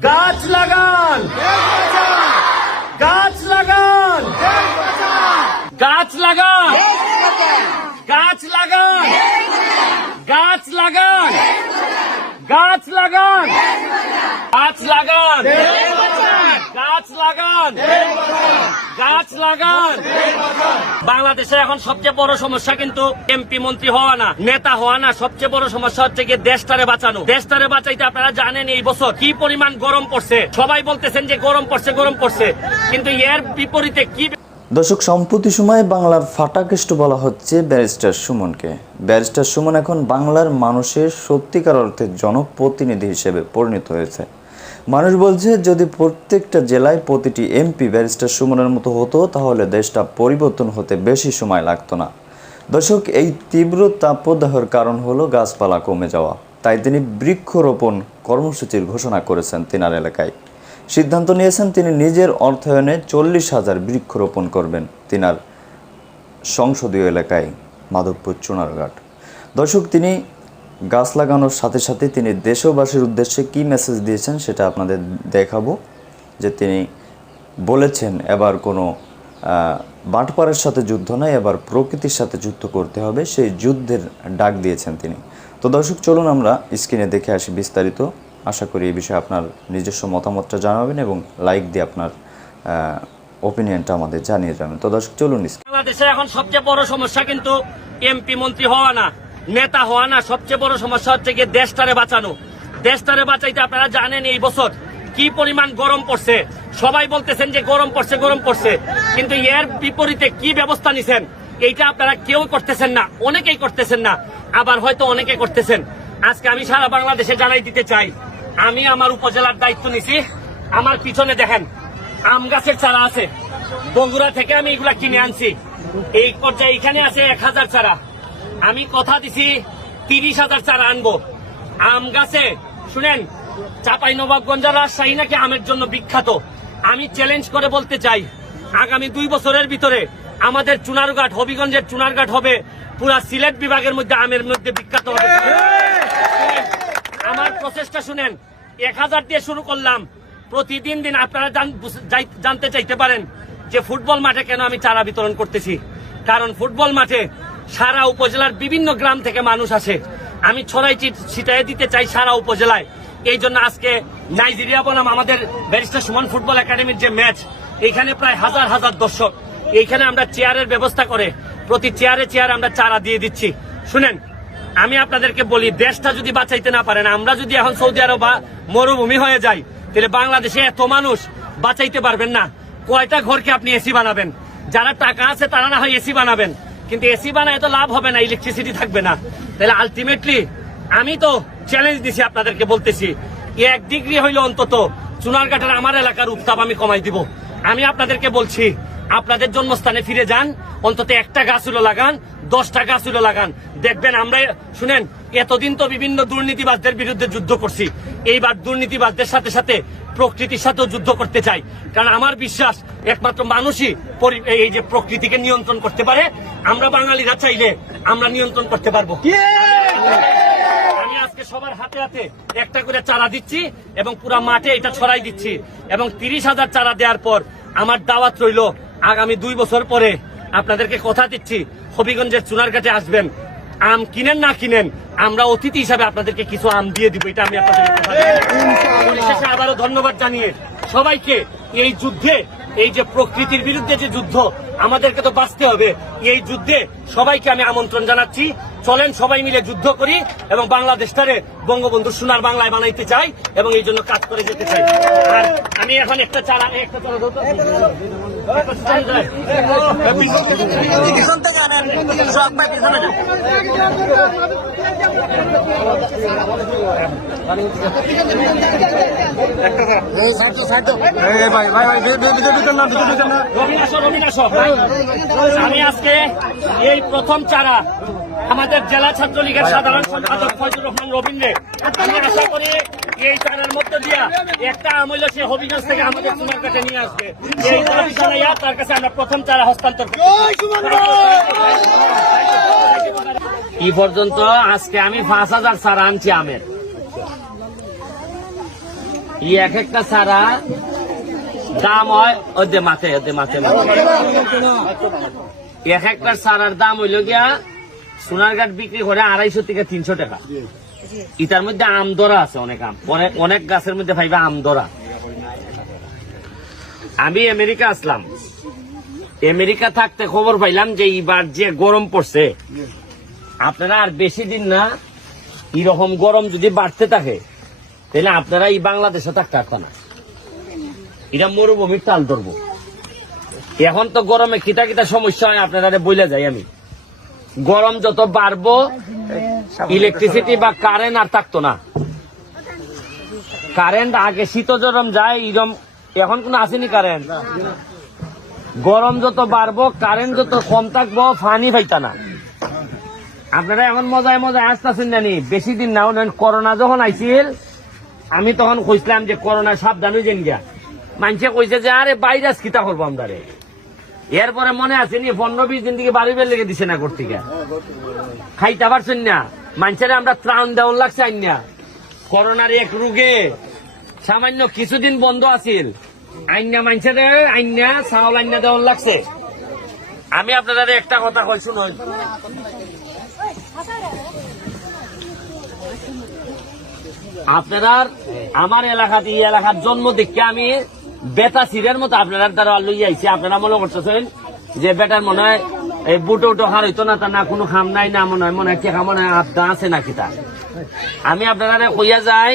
গাছ লাগান, গাছ লাগান, গাছ লাগান, গাছ লাগান, গাছ লাগান, গাছ লাগান, গাছ লাগান, গাছ লাগান, গাছ লাগান। বাংলাদেশের এখন সবচেয়ে বড় সমস্যা কিন্তু এমপি মন্ত্রী হওয়া না, নেতা হওয়া না। সবচেয়ে বড় সমস্যা হচ্ছে গিয়ে দেশটারে বাঁচানো। দেশটারে বাঁচাইতে আপনারা জানেন এই বছর কি পরিমাণ গরম পড়ছে। সবাই বলতেছেন যে গরম পড়ছে, গরম পড়ছে, কিন্তু এর বিপরীতে কি। দর্শক, সম্প্রতি সময়ে বাংলার ফাটাকেষ্ট বলা হচ্ছে ব্যারিস্টার সুমনকে। ব্যারিস্টার সুমন এখন বাংলার মানুষের সত্যিকার অর্থে জনপ্রতিনিধি হিসেবে পরিণত হয়েছে। মানুষ বলছে যদি প্রত্যেকটা জেলায় প্রতিটি এমপি ব্যারিস্টার সুমনের মতো হতো তাহলে দেশটা পরিবর্তন হতে বেশি সময় লাগতো না। দর্শক, এই তীব্র তাপদাহের কারণ হলো গাছপালা কমে যাওয়া। তাই তিনি বৃক্ষরোপণ কর্মসূচির ঘোষণা করেছেন তিনার এলাকায়। সিদ্ধান্ত নিয়েছেন তিনি নিজের অর্থায়নে 40,000 বৃক্ষরোপণ করবেন তিনার সংসদীয় এলাকায় মাধবপুর চুনারঘাট। দর্শক, তিনি গাছ লাগানোর সাথে সাথে তিনি দেশবাসীর উদ্দেশ্যে কি মেসেজ দিয়েছেন সেটা আপনাদের দেখাবো। যে তিনি বলেছেন এবার কোনো বাটপাড়ের সাথে যুদ্ধ নয়, এবার প্রকৃতির সাথে যুদ্ধ করতে হবে, সেই যুদ্ধের ডাক দিয়েছেন তিনি। তো দর্শক, চলুন আমরা স্ক্রিনে দেখে আসি বিস্তারিত। আশা করি এই বিষয়ে আপনার নিজস্ব মতামতটা জানাবেন এবং লাইক দিয়ে আপনার ওপিনিয়নটা আমাদের জানিয়ে যাবেন। তো দর্শক, চলুন। বাংলাদেশের এখন সবচেয়ে বড় সমস্যা কিন্তু এমপি মন্ত্রী হওয়া না, নেতা হওয়া না। সবচেয়ে বড় সমস্যা হচ্ছে গিয়ে দেশটারে বাঁচানো। দেশটারে বাঁচাইতে আপনারা জানেন এই বছর কি পরিমাণ গরম পড়ছে। সবাই বলতেছেন যে গরম পড়ছে, গরম পড়ছে, কিন্তু এর বিপরীতে কি ব্যবস্থা নিছেন এইটা আপনারা কেউ করতেছেন না। অনেকেই করতেছেন না, আবার হয়তো অনেকে করতেছেন। আজকে আমি সারা বাংলাদেশে জানাই দিতে চাই, আমি আমার উপজেলার দায়িত্ব নিছি। আমার পিছনে দেখেন আম গাছের চারা আছে, বগুড়া থেকে আমি এগুলা কিনে আনছি। এই পর্যায়ে এখানে আছে 1000 চারা। আমি কথা দিছি 30,000 চারা আনবো। আম গাছে শুনেন, চাঁপাইনবাবগঞ্জ রাজশাহী নাকি আমের জন্য বিখ্যাত। আমি চ্যালেঞ্জ করে বলতে চাই, আগামী 2 বছরের ভিতরে আমাদের চুনারঘাট, হবিগঞ্জের চুনারঘাট হবে পুরা সিলেট বিভাগের মধ্যে আমের মধ্যে বিখ্যাত হবে। আমার প্রচেষ্টা শুনেন, 1000 দিয়ে শুরু করলাম। প্রতিদিন দিন আপনারা জানতে চাইতে পারেন যে ফুটবল মাঠে কেন আমি চারা বিতরণ করতেছি। কারণ ফুটবল মাঠে সারা উপজেলার বিভিন্ন গ্রাম থেকে মানুষ আসে। আমি ছড়াই ছিটাই দিতে চাই সারা উপজেলায়। এই জন্য আজকে নাইজেরিয়া বনাম আমাদের ব্যারিস্টার সুমন ফুটবল একাডেমির যে ম্যাচ, এখানে প্রায় হাজার হাজার দর্শক। এইখানে আমরা চেয়ারের ব্যবস্থা করে প্রতি চেয়ারে আমরা চারা দিয়ে দিচ্ছি। শুনেন, আমি আপনাদেরকে বলি, দেশটা যদি বাঁচাইতে না পারেন, আমরা যদি এখন সৌদি আরব বা মরুভূমি হয়ে যাই, তাহলে বাংলাদেশে এত মানুষ বাঁচাইতে পারবেন না। কয়টা ঘরকে আপনি এসি বানাবেন? যারা টাকা আছে তারা না হয় এসি বানাবেন, কিন্তু এসি বানায় তো লাভ হবে না, ইলেকট্রিসিটি থাকবে না। তাহলে আলটিমেটলি আমি তো চ্যালেঞ্জ দিছি, আপনাদেরকে বলতেছি 1 ডিগ্রি হইলো অন্তত চুনারঘাটের আমার এলাকার উত্তাপ আমি কমাই দিব। আমি আপনাদেরকে বলছি, আপনাদের জন্মস্থানে ফিরে যান, অন্তত 1টা গাছ হলো লাগান, 10টা গাছ হলো লাগান। দেখবেন আমরা, শুনেন, এতদিন তো বিভিন্ন দুর্নীতিবাজদের বিরুদ্ধে যুদ্ধ করছি। এইবার দুর্নীতিবাজদের সাথে সাথে প্রকৃতির সাথেও যুদ্ধ করতে চাই। কারণ আমার বিশ্বাস একমাত্র মানুষই এই যে প্রকৃতিকে নিয়ন্ত্রণ করতে পারে। আমরা বাঙালিরা চাইলে আমরা নিয়ন্ত্রণ করতে পারবো। আমি আজকে সবার হাতে হাতে একটা করে চারা দিচ্ছি এবং পুরা মাঠে এটা ছড়াই দিচ্ছি। এবং 30,000 চারা দেওয়ার পর আমার দাওয়াত রইল, আগামী 2 বছর পরে আপনাদেরকে কথা দিচ্ছি, হবিগঞ্জের চুনারঘাটে আসবেন। আম কিনেন না কিনেন, আমরা অতিথি হিসাবে আপনাদেরকে কিছু আম দিয়ে দিব। এটা আমি আপনাদের পরিশেষে আবারও ধন্যবাদ জানিয়ে সবাইকে, এই যুদ্ধে, এই যে প্রকৃতির বিরুদ্ধে যে যুদ্ধ, আমাদেরকে তো বাঁচতে হবে। এই যুদ্ধে সবাইকে আমি আমন্ত্রণ জানাচ্ছি, চলেন সবাই মিলে যুদ্ধ করি এবং বাংলাদেশটারে বঙ্গবন্ধু সোনার বাংলায় বানাইতে চাই এবং এই জন্য কাজ করে যেতে চাই। আর আমি এখন একটা চারা আমি আজকে এই প্রথম চারা আমাদের জেলা ছাত্রলীগের সাধারণ সম্পাদক ফয়জুর রহমান রবীন্দ্রে, আমি আশা করি এই চারার মধ্যে দিয়া একটা আমল সে হবিগঞ্জ থেকে আমাদের চুনারঘাটে নিয়ে আসবে। এই দাবি জানাইয়া তার কাছে আমরা প্রথম চারা হস্তান্তর করি। এই পর্যন্ত আজকে আমি 5,000 চারা আনছি আমের। এক একটা সারা দাম হয় ওদের মাথে এক একটা সারার দাম হইল গিয়া সোনারঘাট বিক্রি করে 250 থেকে 300 টাকা। ইটার মধ্যে আমদরা আছে, অনেক গাছের মধ্যে ভাইবা আমদরা। আমি আমেরিকা আসলাম, আমেরিকা থাকতে খবর পাইলাম যে এবার যে গরম পড়ছে, আপনারা আর বেশি দিন না এরকম গরম যদি বাড়তে থাকে তাহলে আপনারা এই বাংলাদেশে থাকতে পারতেন না, এটা মরুভূমির তাল ধরবো। এখন তো গরমে কিটা কিটা সমস্যা হয় আপনারা বইলে যাই আমি। গরম যত বাড়বো ইলেকট্রিসিটি বা কারেন্ট আর থাকতো না। কারেন্ট আগে শীত গরম যায় এরম, এখন কোনো আসেনি কারেন্ট। গরম যত বাড়বো কারেন্ট যত কম থাকবো, ফানি পাইতা না। আপনারা এখন মজায় মজায় আসতেছেন জানি, বেশি দিন নাও নেন। করোনা যখন আইছিল আমি তখন কইছিলাম যে করোনা সাবধান হয়ে যান গিয়া। মানুষে কইছে যে আরে ভাইরাস কিতা করবো আমরা রে। এরপরে মনে আছে নি 15-20 দিন থেকে বাড়ি বের লেগে দিছে না করতে গিয়া, খাইতে পারছেন না। মানুষের আমরা ত্রাণ দেওয়ার লাগছে আইনা। করোনার এক রোগে সামান্য কিছুদিন বন্ধ আছিল, আইনা মানুষের আইনা চাউল আইনা দেওয়ার লাগছে। আমি আপনাদের একটা কথা কই শুনুন, আপনারা আমার এলাকাতে এই এলাকার জন্ম দেখে আমি বেটা সিরের মতো আপনার দ্বারা লই আইছি। আপনারা মনে করতেছেন যে বেটার মনে হয় এই বুটো উটো হার হইতো না, তা না কোনো খাম নাই, না মনে হয় টেকা মনে হয় আবদা আছে নাকি তা। আমি আপনারা কইয়া যাই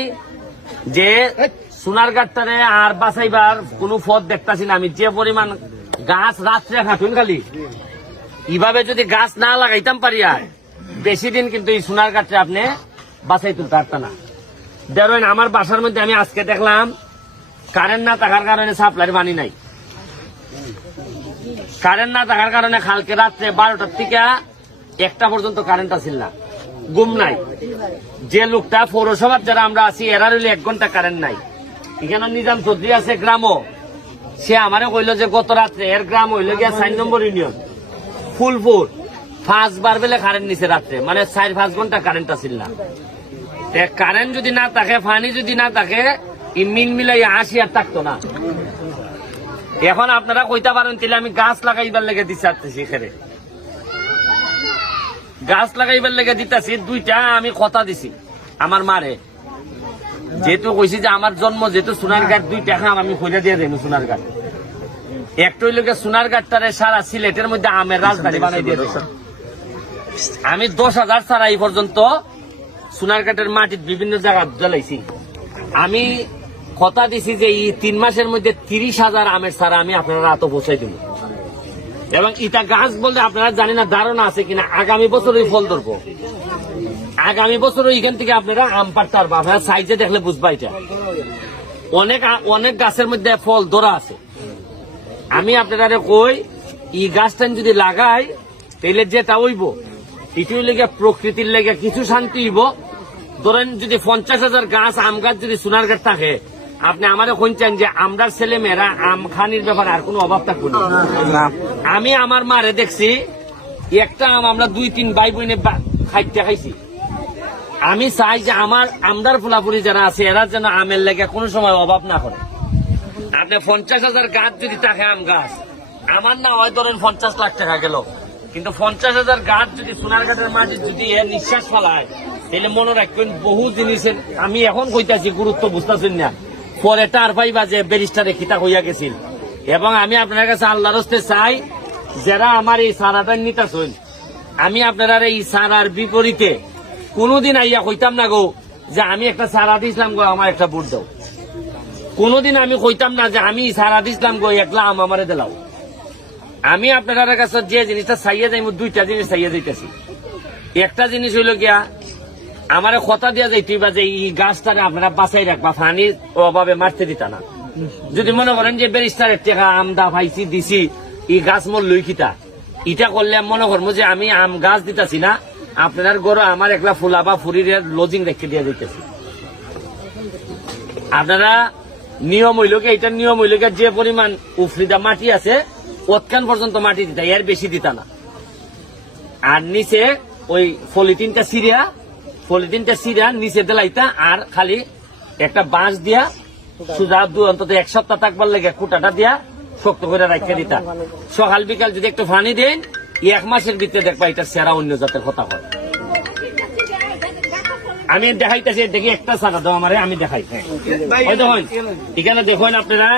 যে সোনারঘাটটারে আর বাঁচাইবার কোনো পথ দেখতাছি না। আমি যে পরিমাণ গাছ রাত্রে খাটুন খালি এইভাবে যদি গাছ না লাগাইতাম পারি আর বেশি দিন কিন্তু এই সোনারঘাটে আপনি বাঁচাই তুলতে পারতেন না। ধরেন আমার বাসার মধ্যে আমি আজকে দেখলাম কারেন্ট না থাকার কারণে সাপ্লাইয়ের পানি নাই। কারেন্ট না থাকার কারণে কালকে রাত্রে 12টার থেকে 1টা পর্যন্ত কারেন্ট আসিল না, ঘুম নাই। যে লোকটা পৌরসভার যারা আমরা আছি এরা রইলে 1 ঘন্টা কারেন্ট নাই। এখানে নিজাম চৌধুরী আছে গ্রামও, সে আমারে কইল যে গত রাত্রে এর গ্রাম হইল গিয়া 4 নম্বর ইউনিয়ন ফুলপুর 5 বার বেলে কারেন্ট নিছে রাত্রে, মানে 4-5 ঘন্টা কারেন্ট আসিল না। কারেন্ট যদি না থাকে, পানি যদি না থাকে, মিল মিলাই 80 আর থাকতো না। এখন আপনারা কইতে পারেন তাহলে আমি গাছ লাগাইবার লেগে দিচ্ছি, এখানে গাছ লাগাইবার লেগে দিতেছি। 2টা আমি কথা দিছি আমার মারে, যেহেতু কইছি যে আমার জন্ম যেহেতু সোনারঘাট, 2টা খাম আমি কইরা দিয়ে দেবো সোনারঘাট। একটা হইল সোনারঘাটটারে সারা সিলেটের মধ্যে আমের রাজধানী বানাই দিয়ে দেবো। আমি 10,000 ছাড়া এই পর্যন্ত সোনারঘাটের মাটির বিভিন্ন জায়গা জ্বালাইছি। আমি কথা দিছি যে এই 3 মাসের মধ্যে 30,000 আমের সারা আমি আপনারা এত পৌঁছাই দিব। এবং ইটা গাছ বলতে আপনারা জানি না, ধারণা আছে কিনা, আগামী বছরই ফল ধরবো। আগামী বছর এখান থেকে আপনারা আম পাড়তে পারবো। আপনারা সাইজে দেখলে বুঝবা এটা অনেক গাছের মধ্যে ফল ধরা আছে। আমি আপনারা কই এই গাছটা যদি লাগাই তাহলে যেটা হইব এটির লেগে প্রকৃতির লেগে কিছু শান্তি হইব। ধরেন যদি 50,000 গাছ আম গাছ যদি সোনারঘাট থাকে, আপনি আমারও শুনছেন যে আমরা ছেলে মেয়েরা আম খানির ব্যাপারে আর কোনো অভাব থাকবো না। আমি আমার মারে দেখছি একটা আম আমরা 2-3 ভাই বোনে খাইতে খাইছি। আমি চাই যে আমার আমদার ফুলাফুলি যারা আছে এরা যেন আমের লেগে কোনো সময় অভাব না করে। আপনি 50,000 গাছ যদি থাকে আম গাছ, আমার না হয় ধরেন 50 লাখ টাকা গেল, কিন্তু 50,000 গাছ যদি সোনারঘাটের মাঝে যদি এর নিঃশ্বাস ফেলায় তাহলে মনে রাখবেন বহু জিনিসের আমি এখন কইতাছি গুরুত্ব বুঝতেছেন না, পরে টার পাইবা যে ব্যারিস্টারে কিতা হইয়া গেছিল। এবং আমি আপনার কাছে আল্লাহর হস্তে চাই যারা আমার এই সারাটা নিতেছেন, আমি আপনারা এই সারার বিপরীতে কোনদিন আইয়া কইতাম না গো যে আমি একটা সারা দিছিলাম গো আমার একটা ভোট দাও। কোনদিন আমি কইতাম না যে আমি সারা দিছিলাম গো একলা আম আমারে দিলাও। আমি আপনার কাছে যে জিনিসটা চাইয়া যাই, 2টা জিনিস চাইয়া যাইতেছি। একটা জিনিস হইল গিয়া আমার কথা দিয়া যাইতে বা যে এই গাছটারে আপনারা বাঁচাই রাখবা, পানির অভাবে মারতে দিতা না। যদি মনে করেন যে ব্যারিস্টারের টাকা আমদা পাইছি দিছি এই গাছ মোর লইখিতা, এটা করলে মনে করবো যে আমি আম গাছ দিতেছি না, আপনার গরু আমার একলা ফুলা বা ফুরির লজিং রেখে দিয়ে দিতেছি। আপনারা নিয়ম হইল গিয়ে, এটার নিয়ম হইল গিয়ে যে পরিমাণ উফরিদা মাটি আছে ওতকান পর্যন্ত মাটি দিতা, এর বেশি দিতা না। আর নিচে ওই পলিথিনটা সিরিয়া নিচে দিলাইতা, আর খালি একটা বাঁশ দিয়া সুজা অন্তত 1 সপ্তাহ থাকবার লেগে খুঁটাটা দিয়া শক্ত করে রাখিয়ে দিতা। সকাল বিকাল যদি একটু পানি দেন, 1 মাসের ভিতরে দেখবা এটা সেরা অন্য জাতের কথা হয়। আমি দেখাইতেছি, দেখি একটা সারা দাও আমারে, আমি দেখাই। ওই দেখুন এখানে দেখুন আপনারা,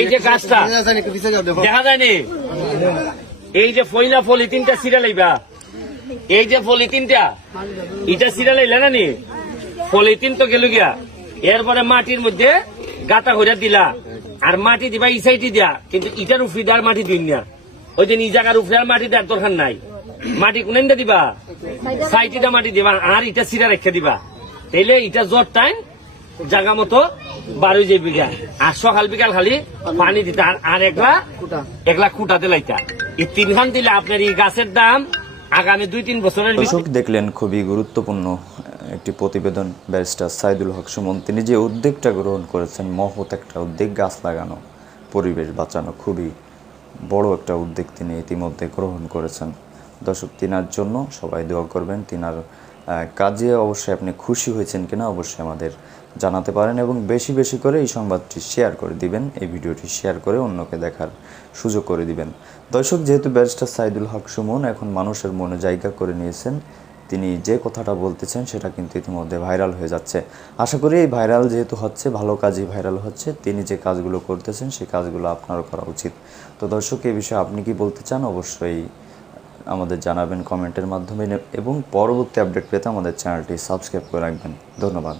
এই যে গাছটা দেখা যায়নি, এই যে ফইলা পলিথিনটা ছিঁড়ে লাইবা, এই যে পলিথিনটা এটা ছিঁড়ে লাইলা না নি, পলিথিন তো গেল গিয়া। এরপরে মাটির মধ্যে গাতা করে দিলা, আর মাটি দিবা এই সাইডে দিয়া, কিন্তু ইটার উপরে দেওয়ার মাটি দিন না। ওই দিন এই জায়গার উপরে আর মাটি দেওয়ার দরকার নাই। মাটি কোন দিবা, সাইডে মাটি দিবা, আর ইটা ছিঁড়া রেখে দিবা। তাইলে ইটা জোর টাইম জায়গা মতো 12 যে বিঘা, আর সকাল বিকাল খালি পানি দিতে, আর একলা খুঁটাতে লাইতা। এই 3 খান দিলে আপনার এই গাছের দাম আগামী 2-3 বছরের দর্শক দেখলেন খুবই গুরুত্বপূর্ণ একটি প্রতিবেদন ব্যারিস্টার সাইদুল হক সুমন। তিনি যে উদ্যোগটা গ্রহণ করেছেন, মহৎ একটা উদ্যোগ, গাছ লাগানো, পরিবেশ বাঁচানো, খুবই বড় একটা উদ্যোগ তিনি ইতিমধ্যে গ্রহণ করেছেন। দর্শক তিনার জন্য সবাই দোয়া করবেন। তিনার কাজে অবশ্যই আপনি খুশি হয়েছেন কিনা অবশ্যই আমাদের জানাতে পারেন, এবং বেশি বেশি করে এই সংবাদটি শেয়ার করে দিবেন, এই ভিডিওটি শেয়ার করে অন্যকে দেখার সুযোগ করে দিবেন। দর্শক যেহেতু ব্যারিস্টার সাইদুল হক সুমন এখন মানুষের মনে জায়গা করে নিয়েছেন, তিনি যে কথাটা বলতেছেন সেটা কিন্তু ইতিমধ্যে ভাইরাল হয়ে যাচ্ছে। আশা করি এই ভাইরাল যেহেতু হচ্ছে, ভালো কাজই ভাইরাল হচ্ছে, তিনি যে কাজগুলো করতেছেন সেই কাজগুলো আপনারও করা উচিত। তো দর্শক এই বিষয়ে আপনি কি বলতে চান অবশ্যই আমাদের জানাবেন কমেন্টের মাধ্যমে, এবং পরবর্তী আপডেট পেতে আমাদের চ্যানেলটি সাবস্ক্রাইব করে রাখবেন। ধন্যবাদ।